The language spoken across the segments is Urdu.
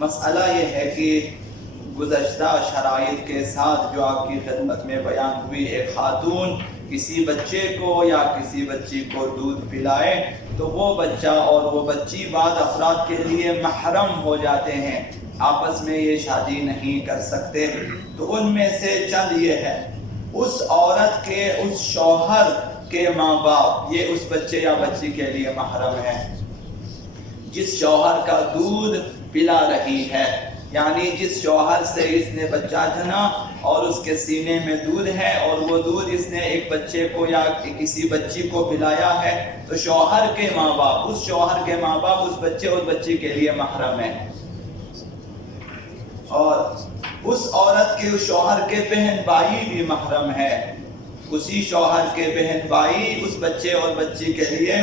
مسئلہ یہ ہے کہ گزشتہ شرائط کے ساتھ جو آپ کی خدمت میں بیان ہوئی، ایک خاتون کسی بچے کو یا کسی بچی کو دودھ پلائے تو وہ بچہ اور وہ بچی بعض افراد کے لیے محرم ہو جاتے ہیں، آپس میں یہ شادی نہیں کر سکتے۔ تو ان میں سے چند یہ ہے، اس عورت کے اس شوہر کے ماں باپ یہ اس بچے یا بچی کے لیے محرم ہے۔ جس شوہر کا دودھ پلا رہی ہے، یعنی جس شوہر سے اس نے بچہ جنا اور اس کے سینے میں دودھ ہے اور وہ دودھ اس نے ایک بچے کو یا کسی بچی کو پلایا ہے، تو شوہر کے ماں باپ، اس شوہر کے ماں باپ اس بچے اور بچی کے لیے محرم ہے۔ اور اس عورت کے اس شوہر کے بہن بھائی بھی محرم ہے، اسی شوہر کے بہن بھائی اس بچے اور بچی کے لیے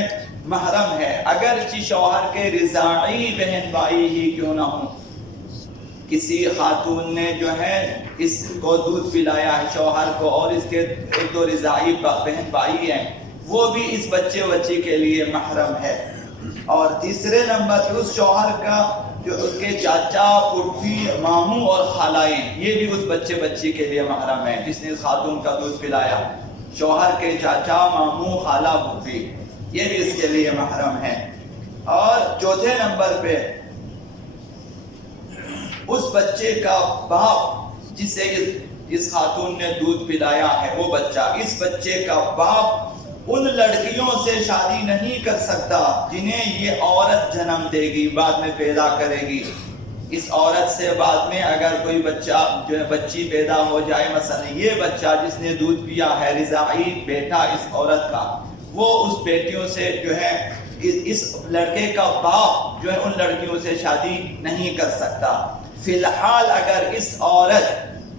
محرم ہے، اگرچہ شوہر کے رضاعی بہن بھائی ہی کیوں نہ ہوں۔ کسی خاتون نے جو ہے اس کو دودھ پلایا ہے شوہر کو، اور اس کے ایک دو رضاعی بہن بھائی ہیں، وہ بھی اس بچے و بچی کے لیے محرم ہے۔ اور تیسرے نمبر پہ اس شوہر کا جو اس کے چاچا، پھوپھی، ماموں اور خالائیں، یہ بھی اس بچے بچی کے لیے محرم ہے جس نے اس خاتون کا دودھ پلایا۔ شوہر کے چاچا، ماموں، خالہ، پھوپھی یہ بھی اس کے لیے محرم ہے۔ اور چوتھے نمبر پہ اس بچے کا باپ جسے اس خاتون نے دودھ پلایا ہے، وہ بچہ، اس بچے کا باپ ان لڑکیوں سے شادی نہیں کر سکتا جنہیں یہ عورت جنم دے گی، بعد میں پیدا کرے گی۔ اس عورت سے بعد میں اگر کوئی بچہ جو ہے بچی پیدا ہو جائے، مثلا یہ بچہ جس نے دودھ پیا ہے، رضاعی بیٹا اس عورت کا، وہ اس بیٹیوں سے جو ہے اس لڑکے کا باپ جو ہے ان لڑکیوں سے شادی نہیں کر سکتا۔ فی الحال اگر اس عورت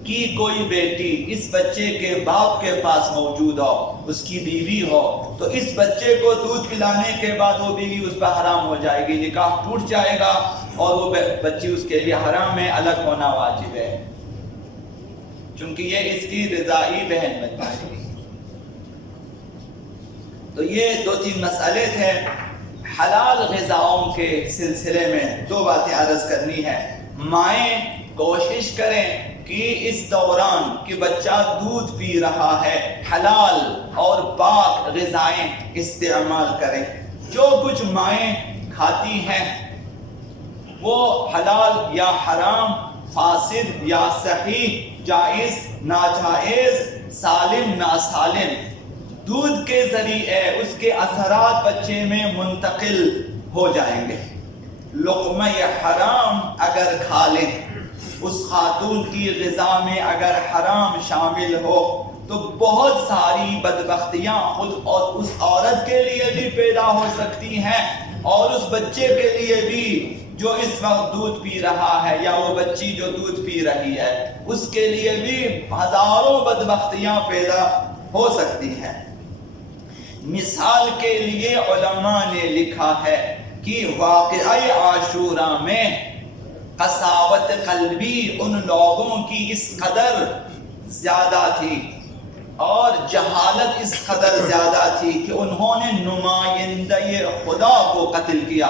کی کوئی بیٹی اس بچے کے باپ کے پاس موجود ہو، اس کی بیوی ہو، تو اس بچے کو دودھ پلانے کے بعد وہ بیوی اس پر حرام ہو جائے گی، نکاح ٹوٹ جائے گا اور وہ بچی اس کے لیے حرام ہے، الگ ہونا واجب ہے، چونکہ یہ اس کی رضاعی بہن بن جائے گی۔ تو یہ دو تین مسئلے تھے۔ حلال غذاؤں کے سلسلے میں دو باتیں عرض کرنی ہے۔ مائیں کوشش کریں کہ اس دوران کہ بچہ دودھ پی رہا ہے حلال اور پاک غذائیں استعمال کریں۔ جو کچھ مائیں کھاتی ہیں وہ حلال یا حرام، فاسد یا صحیح، جائز ناجائز، سالم ناسالم، دودھ کے ذریعے اس کے اثرات بچے میں منتقل ہو جائیں گے۔ لقمہ حرام اگر کھا لیں، اس خاتون کی غذا میں اگر حرام شامل ہو تو بہت ساری بدبختیاں خود اور اس عورت کے لیے بھی پیدا ہو سکتی ہیں، اور اس بچے کے لیے بھی جو اس وقت دودھ پی رہا ہے، یا وہ بچی جو دودھ پی رہی ہے، اس کے لیے بھی ہزاروں بدبختیاں پیدا ہو سکتی ہیں۔ مثال کے لیے علماء نے لکھا ہے کہ واقعہ عاشوراء میں قساوت قلبی ان لوگوں کی اس قدر زیادہ تھی اور جہالت اس قدر زیادہ تھی کہ انہوں نے نمائندہ خدا کو قتل کیا،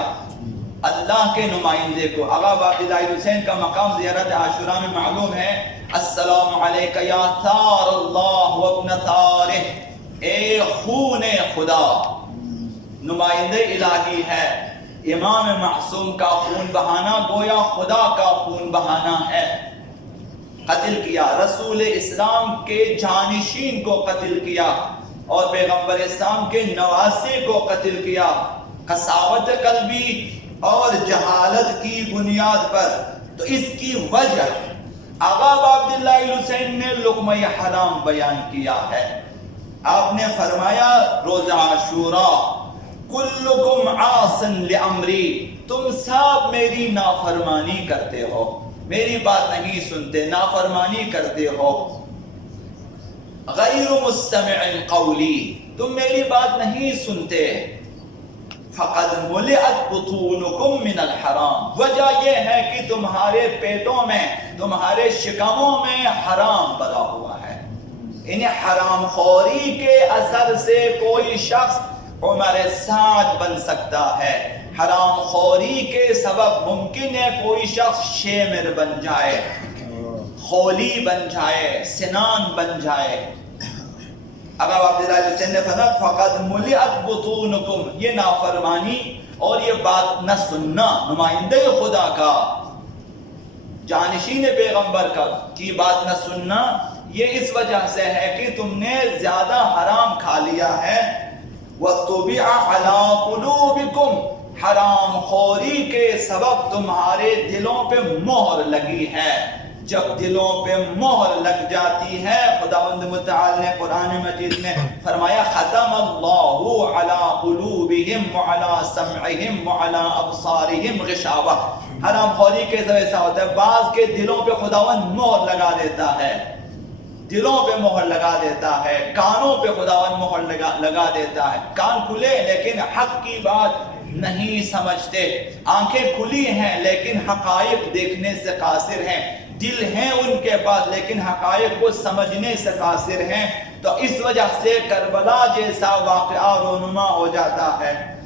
اللہ کے نمائندے کو۔ آقا عبداللہ حسین کا مقام زیارت عاشوراء میں معلوم ہے، السلام علیکہ یا ثار اللہ وابن ثارہ، اے خون خدا، نمائندے الہی ہے۔ امام معصوم کا خون بہانا گویا خدا کا خون بہانا ہے۔ قتل کیا، رسول اسلام کے جانشین کو قتل کیا اور پیغمبر اسلام کے نواسے کو قتل کیا، قساوت قلبی اور جہالت کی بنیاد پر۔ تو اس کی وجہ آقا عبداللہ حسین نے لقمہ حرام بیان کیا ہے۔ آپ نے فرمایا روز عاشوراء کلکم عاص لامری، تم سب میری نافرمانی کرتے ہو، میری بات نہیں سنتے، نافرمانی کرتے ہو۔ غیر مستمع قولی، تم میری بات نہیں سنتے۔ فقد ملئت بطونکم من الحرام، وجہ یہ ہے کہ تمہارے پیٹوں میں، تمہارے شکموں میں حرام بھرا ہوا ہے۔ انہیں حرام خوری کے اثر سے کوئی شخص عمر سعد بن سکتا ہے، حرام خوری کے سبب ممکن ہے کوئی شخص شیمر بن جائے، خولی بن جائے، سنان بن جائے۔ ابا عبداللہ حسین نے فرمایا فقد ملئت بطونکم، یہ نافرمانی اور یہ بات نہ سننا نمائندہ خدا کا، جانشین پیغمبر کا کی بات نہ سننا، یہ اس وجہ سے ہے کہ تم نے زیادہ حرام کھا لیا ہے۔ وَطُبِعَ عَلَىٰ قُلُوبِكُمْ، حرام خوری کے سبب تمہارے دلوں پہ مہر لگی ہے۔ جب دلوں پہ مہر لگ جاتی ہے، خداوند متعال نے قرآن مجید میں فرمایا ختم اللہ علی قلوبہم وعلی سمعہم وعلی ابصارہم غشاوہ۔ حرام خوری کے سبب ایسا ہوتا ہے بعض کے دلوں پہ خداوند مہر لگا دیتا ہے، دلوں پہ مہر لگا دیتا ہے، کانوں پہ خداوند مہر لگا دیتا ہے۔ کان کھلے لیکن حق کی بات نہیں سمجھتے، آنکھیں کھلی ہیں لیکن حقائق دیکھنے سے قاصر ہیں، دل ہیں ان کے پاس لیکن حقائق کو سمجھنے سے قاصر ہیں۔ تو اس وجہ سے کربلا جیسا واقعہ رونما ہو جاتا ہے۔